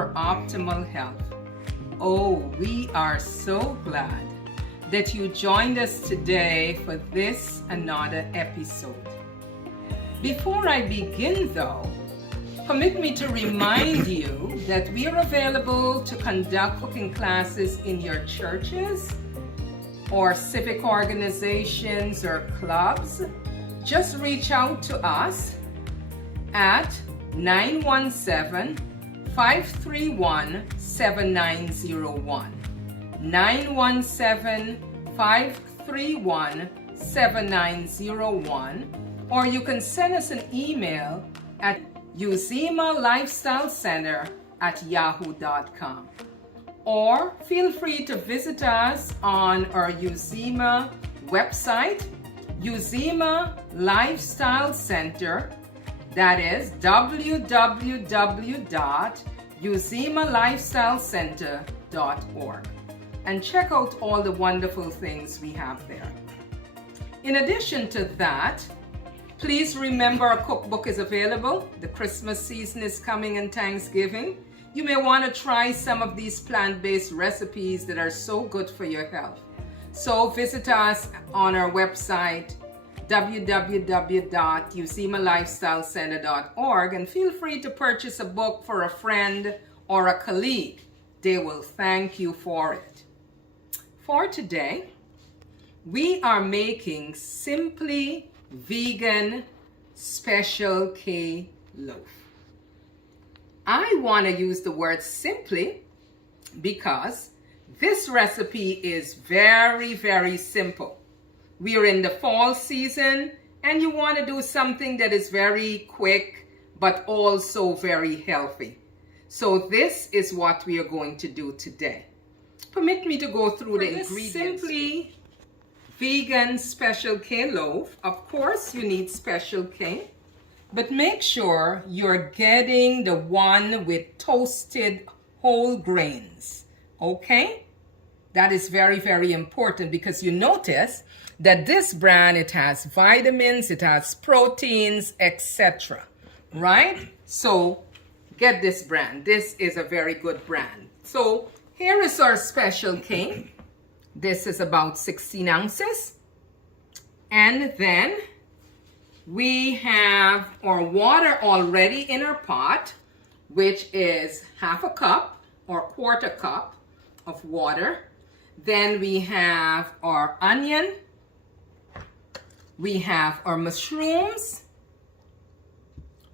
for optimal health. Oh, we are so glad that you joined us today for this another episode. Before I begin though, permit me to remind you that we are available to conduct cooking classes in your churches or civic organizations or clubs. Just reach out to us at 917-531-7901. 917-531-7901. Or you can send us an email at uzimalifestylecenter@yahoo.com. Or feel free to visit us on our Uzima website, Uzima Lifestyle Center. That is www.uzimalifestylecenter.org. And check out all the wonderful things we have there. In addition to that, please remember our cookbook is available. The Christmas season is coming and Thanksgiving. You may want to try some of these plant-based recipes that are so good for your health. So visit us on our website, www.uzimalifestylecenter.org, and feel free to purchase a book for a friend or a colleague. They will thank you for it. For today, we are making Simply Vegan Special K Loaf. I want to use the word simply because this recipe is very, very simple. We are in the fall season and you want to do something that is very quick but also very healthy. So this is what we are going to do today. Permit me to go through the ingredients. Simply Vegan Special K Loaf. Of course you need Special K, but make sure you're getting the one with toasted whole grains, okay? That is very, very important because you notice that this brand, it has vitamins, it has proteins, etc. Right? So get this brand. This is a very good brand. So here is our Special K. This is about 16 ounces. And then we have our water already in our pot, which is half a cup or quarter cup of water. Then we have our onion. We have our mushrooms.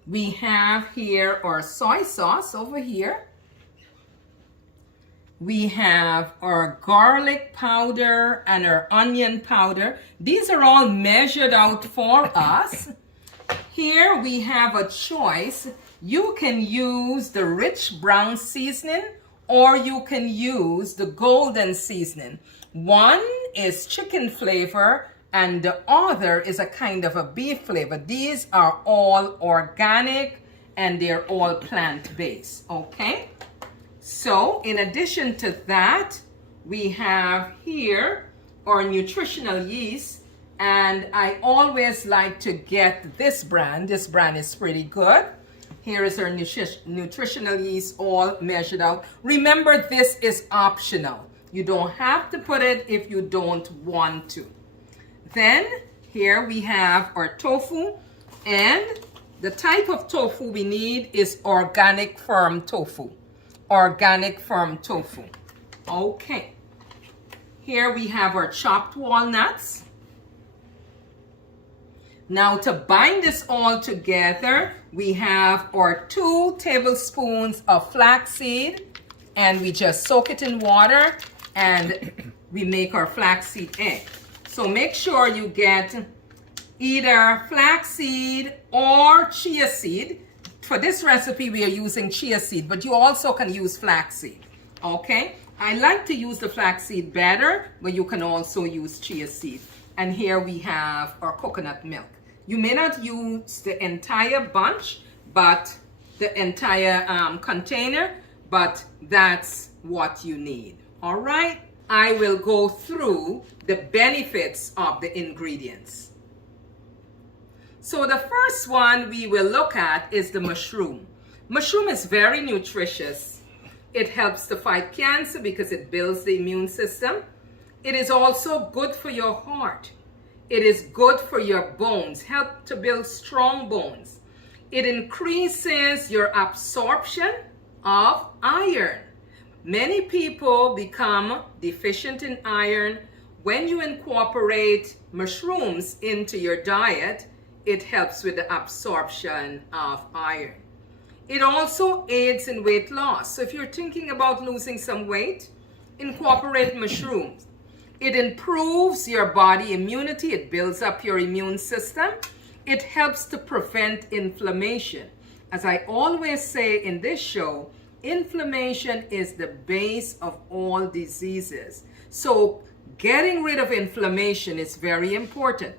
We have here our soy sauce over here. We have our garlic powder and our onion powder. These are all measured out for us. Here we have a choice. You can use the rich brown seasoning or you can use the golden seasoning. One is chicken flavor and the other is a kind of a beef flavor. These are all organic and they're all plant-based, okay? So in addition to that, we have here our nutritional yeast, and I always like to get this brand. This brand is pretty good. Here is our nutritional yeast all measured out. Remember, this is optional. You don't have to put it if you don't want to. Then here we have our tofu, and the type of tofu we need is organic firm tofu. Organic firm tofu. Okay. Here we have our chopped walnuts. Now to bind this all together, we have our 2 tablespoons of flaxseed, and we just soak it in water and we make our flaxseed egg. So make sure you get either flaxseed or chia seed. For this recipe, we are using chia seed, but you also can use flaxseed, okay? I like to use the flaxseed better, but you can also use chia seed. And here we have our coconut milk. You may not use the entire bunch, but the entire container, but that's what you need, all right? I will go through the benefits of the ingredients. So the first one we will look at is the mushroom. Mushroom is very nutritious It helps to fight cancer because it builds the immune system. It is also good for your heart. It is good for your bones, help to build strong bones. It increases your absorption of iron. Many people become deficient in iron. When you incorporate mushrooms into your diet, it helps with the absorption of iron. It also aids in weight loss. So if you're thinking about losing some weight, incorporate mushrooms. It improves your body immunity. It builds up your immune system. It helps to prevent inflammation. As I always say in this show, inflammation is the base of all diseases. So getting rid of inflammation is very important.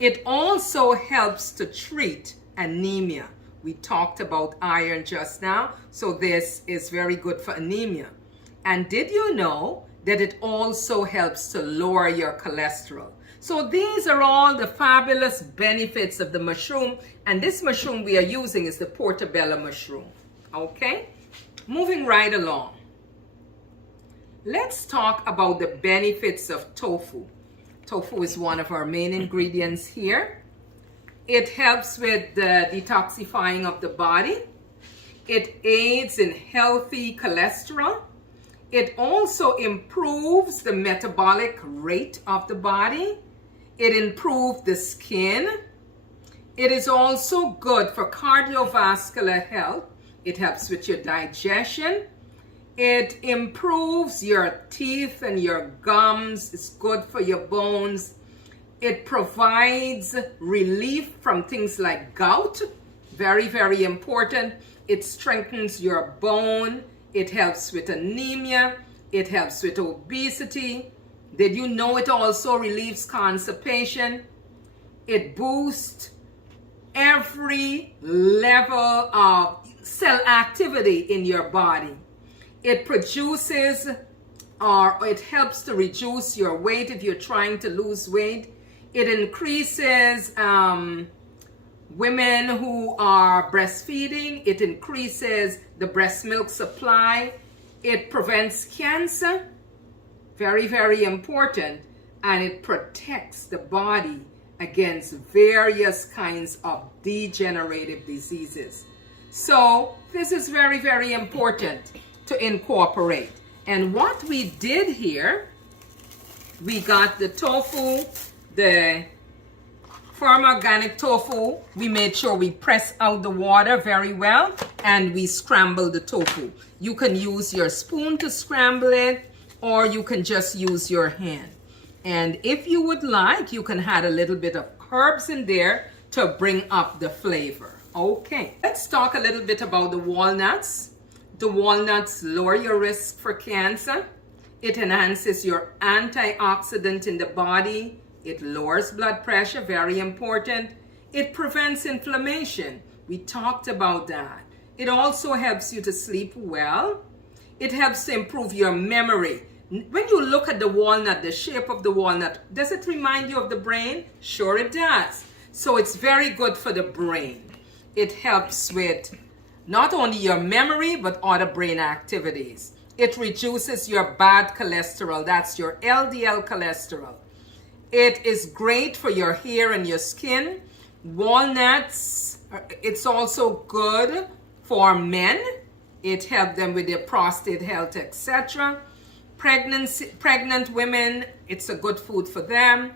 It also helps to treat anemia. We talked about iron just now, so this is very good for anemia. And did you know that it also helps to lower your cholesterol? So these are all the fabulous benefits of the mushroom, and this mushroom we are using is the portobello mushroom. Okay? Moving right along. Let's talk about the benefits of tofu. Tofu is one of our main ingredients here. It helps with the detoxifying of the body. It aids in healthy cholesterol. It also improves the metabolic rate of the body. It improves the skin. It is also good for cardiovascular health. It helps with your digestion. It improves your teeth and your gums. It's good for your bones. It provides relief from things like gout. Very, very important. It strengthens your bone. It helps with anemia. It helps with obesity. Did you know it also relieves constipation? It boosts every level of cell activity in your body. It produces or it helps to reduce your weight if you're trying to lose weight. It increases women who are breastfeeding. It increases the breast milk supply. It prevents cancer. Very, very important. And it protects the body against various kinds of degenerative diseases. So this is very, very important to incorporate. And what we did here, we got the tofu, the farm organic tofu. We made sure we press out the water very well, and we scrambled the tofu. You can use your spoon to scramble it, or you can just use your hand. And if you would like, you can add a little bit of herbs in there to bring up the flavor. Okay, let's talk a little bit about the walnuts. The walnuts lower your risk for cancer. It enhances your antioxidant in the body. It lowers blood pressure, very important. It prevents inflammation. We talked about that. It also helps you to sleep well. It helps to improve your memory. When you look at the walnut, the shape of the walnut, does it remind you of the brain? Sure it does. So it's very good for the brain. It helps with not only your memory, but other brain activities. It reduces your bad cholesterol. That's your LDL cholesterol. It is great for your hair and your skin. Walnuts, it's also good for men. It helps them with their prostate health, etc. Pregnant women, it's a good food for them.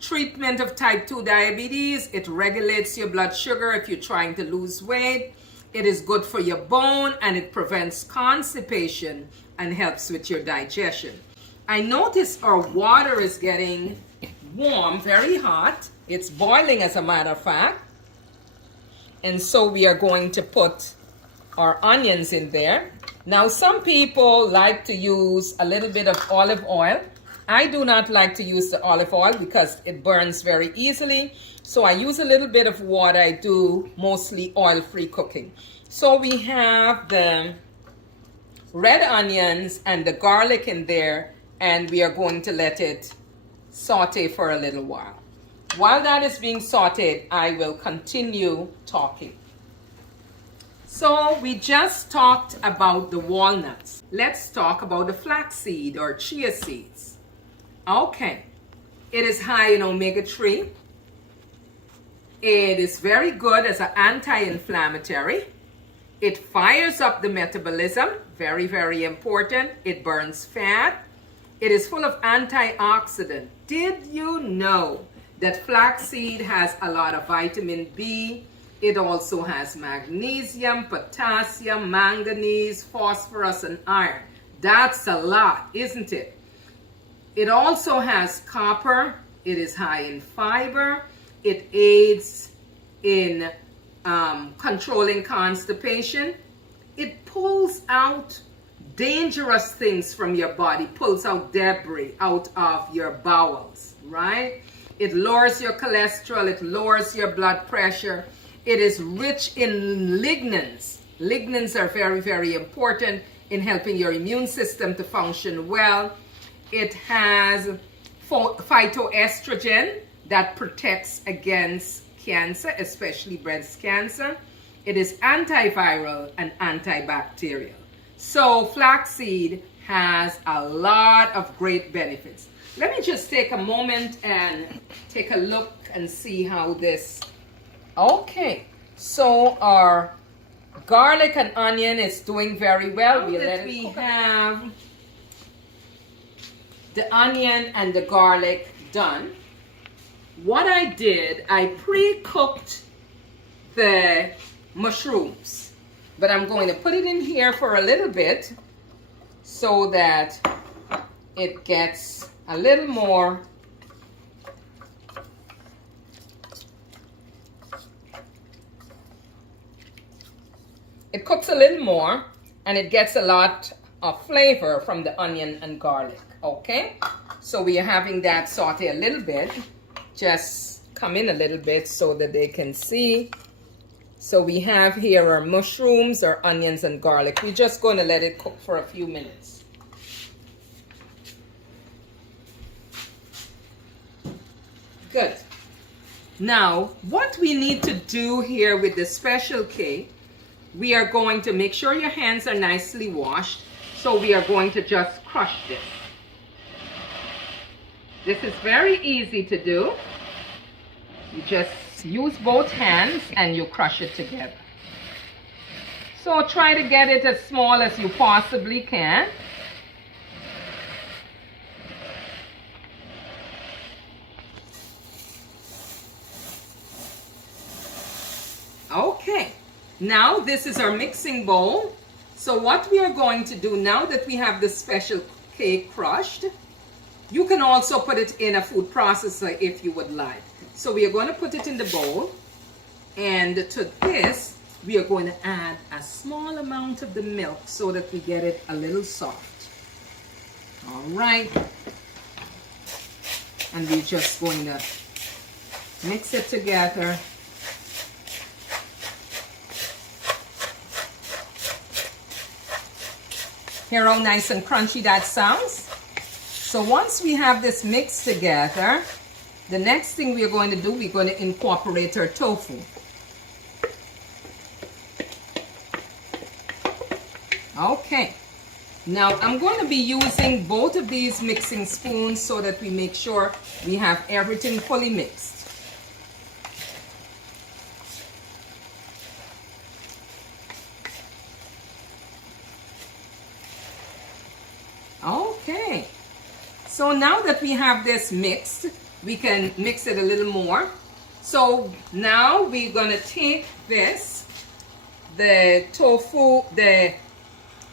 Treatment of type 2 diabetes, it regulates your blood sugar if you're trying to lose weight. It is good for your bone, and it prevents constipation and helps with your digestion. I notice our water is getting warm, very hot. It's boiling, as a matter of fact. And so we are going to put our onions in there. Now, some people like to use a little bit of olive oil. I do not like to use the olive oil because it burns very easily. So I use a little bit of water. I do mostly oil-free cooking. So we have the red onions and the garlic in there, and we are going to let it saute for a little while. While that is being sauteed, I will continue talking. So we just talked about the walnuts. Let's talk about the flaxseed or chia seeds. Okay, it is high in omega-3. It is very good as an anti-inflammatory. It fires up the metabolism, very, very important. It burns fat. It is full of antioxidant. Did you know that flaxseed has a lot of vitamin B? It also has magnesium, potassium, manganese, phosphorus, and iron. That's a lot, isn't it? It also has copper. It is high in fiber. It aids in controlling constipation. It pulls out dangerous things from your body, pulls out debris out of your bowels, right? It lowers your cholesterol. It lowers your blood pressure. It is rich in lignans. Lignans are very, very important in helping your immune system to function well. It has phytoestrogen that protects against cancer, especially breast cancer. It is antiviral and antibacterial. So flaxseed has a lot of great benefits. Let me just take a moment and take a look and see how this. Okay, so our garlic and onion is doing very well. We have the onion and the garlic done. What I did, I pre-cooked the mushrooms, but I'm going to put it in here for a little bit so that it gets a little more it cooks a little more and it gets a lot of flavor from the onion and garlic. Okay, so we are having that saute a little bit, just come in a little bit so that they can see. So we have here our mushrooms, our onions and garlic. We're just going to let it cook for a few minutes. Good. Now, what we need to do here with the Special K, we are going to make sure your hands are nicely washed. So we are going to just crush this. This is very easy to do. You just use both hands and you crush it together. So try to get it as small as you possibly can. Okay, now this is our mixing bowl. So what we are going to do now that we have the Special K crushed, you can also put it in a food processor if you would like. So we are going to put it in the bowl, and to this we are going to add a small amount of the milk so that we get it a little soft. All right, and we're just going to mix it together. Hear how nice and crunchy that sounds? So once we have this mixed together, the next thing we're going to do, we're going to incorporate our tofu. Okay. Now I'm going to be using both of these mixing spoons so that we make sure we have everything fully mixed. Okay. So now that we have this mixed, we can mix it a little more. So now we're going to take this, the tofu, the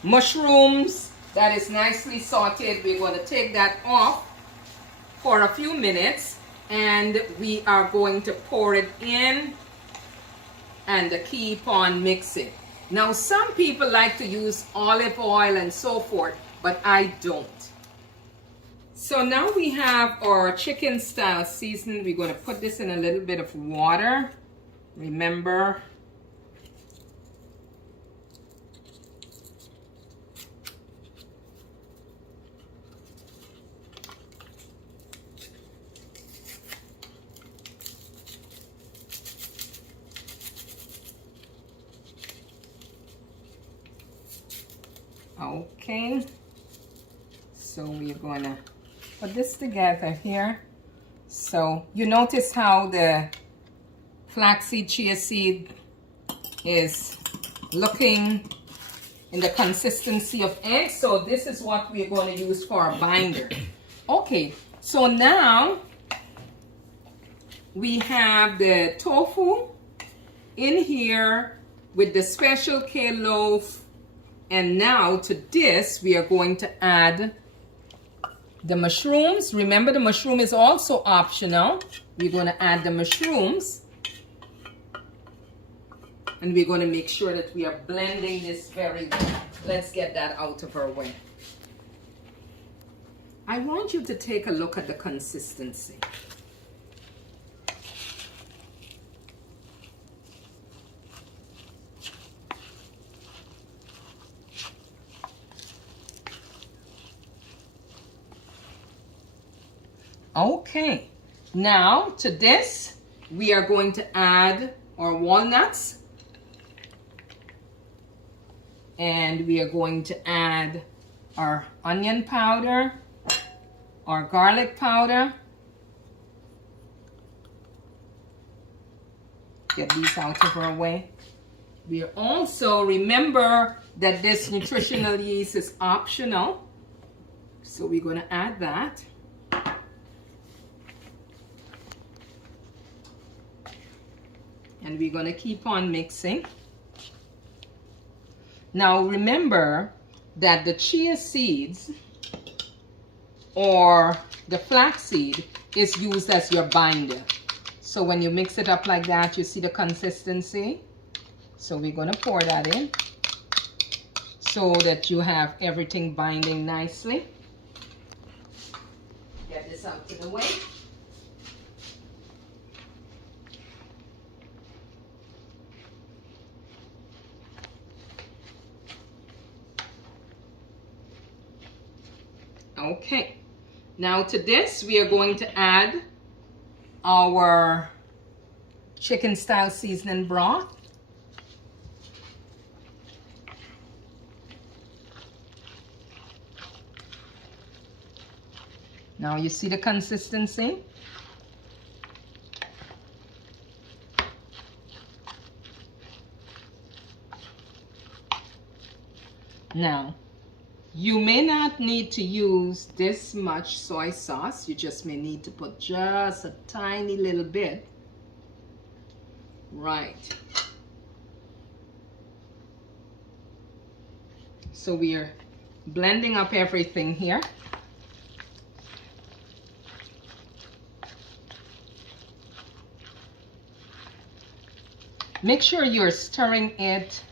mushrooms that is nicely sauteed. We're going to take that off for a few minutes and we are going to pour it in and keep on mixing. Now some people like to use olive oil and so forth, but I don't. So now we have our chicken style seasoning. We're going to put this in a little bit of water. Remember, Okay, so we're gonna put this together here. So you notice how the flaxseed chia seed is looking in the consistency of egg. So this is what we're going to use for our binder. Okay, so now we have the tofu in here with the Special K Loaf. And now to this, we are going to add the mushrooms. Remember, the mushroom is also optional. We're going to add the mushrooms. And we're going to make sure that we are blending this very well. Let's get that out of our way. I want you to take a look at the consistency. Okay, now to this, we are going to add our walnuts. And we are going to add our onion powder, our garlic powder. Get these out of our way. We are also, remember that this nutritional yeast is optional. So we're going to add that. And we're going to keep on mixing. Now remember that the chia seeds or the flaxseed is used as your binder. So when you mix it up like that, you see the consistency. So we're going to pour that in so that you have everything binding nicely. Get this out to the way. Okay, now to this, we are going to add our chicken style seasoning broth. Now you see the consistency? Now, you may not need to use this much soy sauce. You just may need to put just a tiny little bit. Right. So we are blending up everything here. Make sure you're stirring it.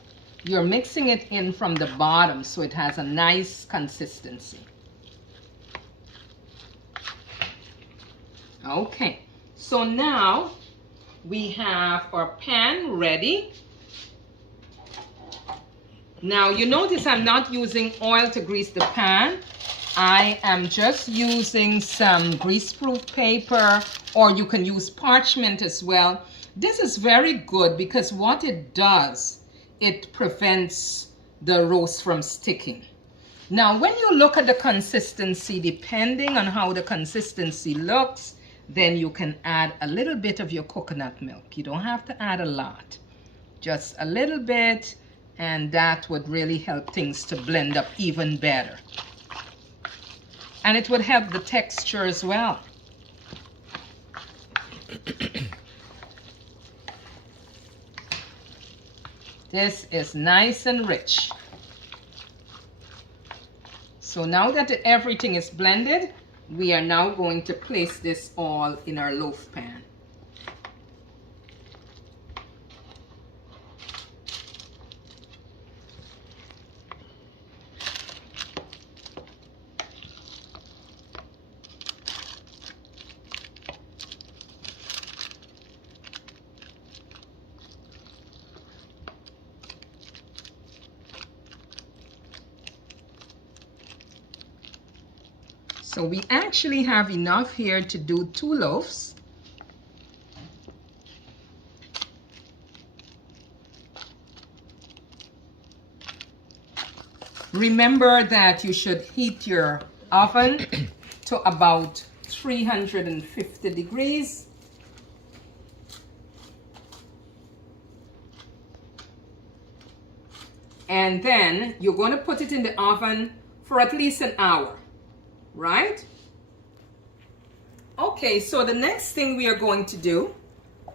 You're mixing it in from the bottom so it has a nice consistency. Okay, so now we have our pan ready. Now you notice I'm not using oil to grease the pan. I am just using some grease-proof paper, or you can use parchment as well. This is very good because what it does, it prevents the roast from sticking. Now, when you look at the consistency, depending on how the consistency looks, then you can add a little bit of your coconut milk. You don't have to add a lot, just a little bit, and that would really help things to blend up even better. And it would help the texture as well. This is nice and rich. So now that everything is blended, we are now going to place this all in our loaf pan. So we actually have enough here to do 2 loaves. Remember that you should heat your oven to about 350 degrees. And then you're going to put it in the oven for at least an hour, right? Okay, so the next thing we are going to do,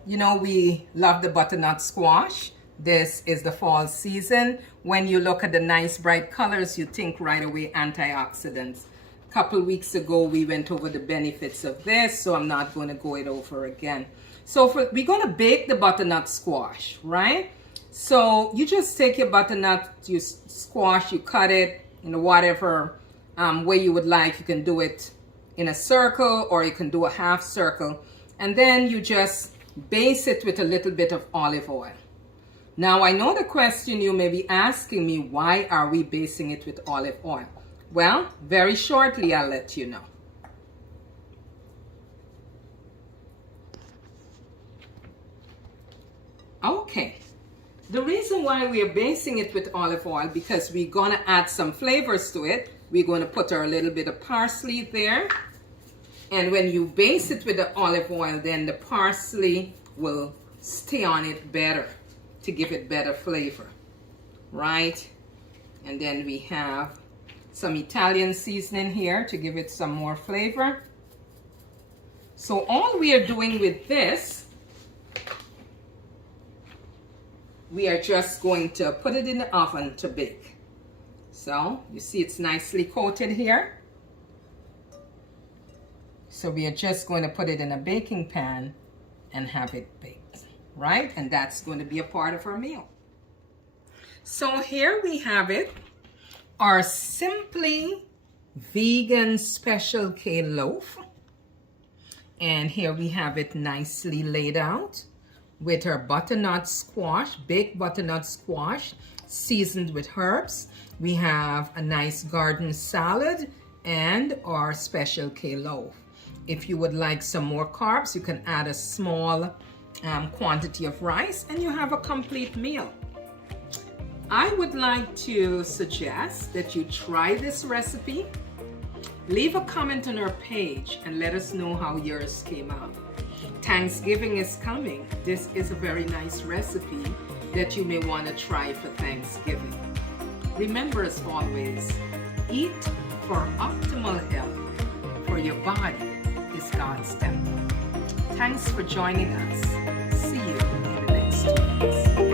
you know, we love the butternut squash. This is the fall season. When you look at the nice bright colors, you think right away antioxidants. A couple weeks ago, we went over the benefits of this, so I'm not going to go it over again. So we're going to bake the butternut squash, right? So you just take your butternut, you squash, you cut it in whatever way you would like. You can do it in a circle or you can do a half circle. And then you just baste it with a little bit of olive oil. Now I know the question you may be asking me, why are we basting it with olive oil? Well, very shortly I'll let you know. Okay. The reason why we are basting it with olive oil, because we're going to add some flavors to it. We're going to put our little bit of parsley there. And when you baste it with the olive oil, then the parsley will stay on it better to give it better flavor, right? And then we have some Italian seasoning here to give it some more flavor. So all we are doing with this, we are just going to put it in the oven to bake. So you see it's nicely coated here. So we are just going to put it in a baking pan and have it baked, right? And that's going to be a part of our meal. So here we have it, our Simply Vegan Special K Loaf. And here we have it nicely laid out with our butternut squash, baked butternut squash, seasoned with herbs. We have a nice garden salad and our special K loaf. If you would like some more carbs, you can add a small quantity of rice and you have a complete meal. I would like to suggest that you try this recipe. Leave a comment on our page and let us know how yours came out. Thanksgiving is coming. This is a very nice recipe that you may want to try for Thanksgiving. Remember, as always, eat for optimal health, for your body is God's temple. Thanks for joining us. See you in the next 2 weeks.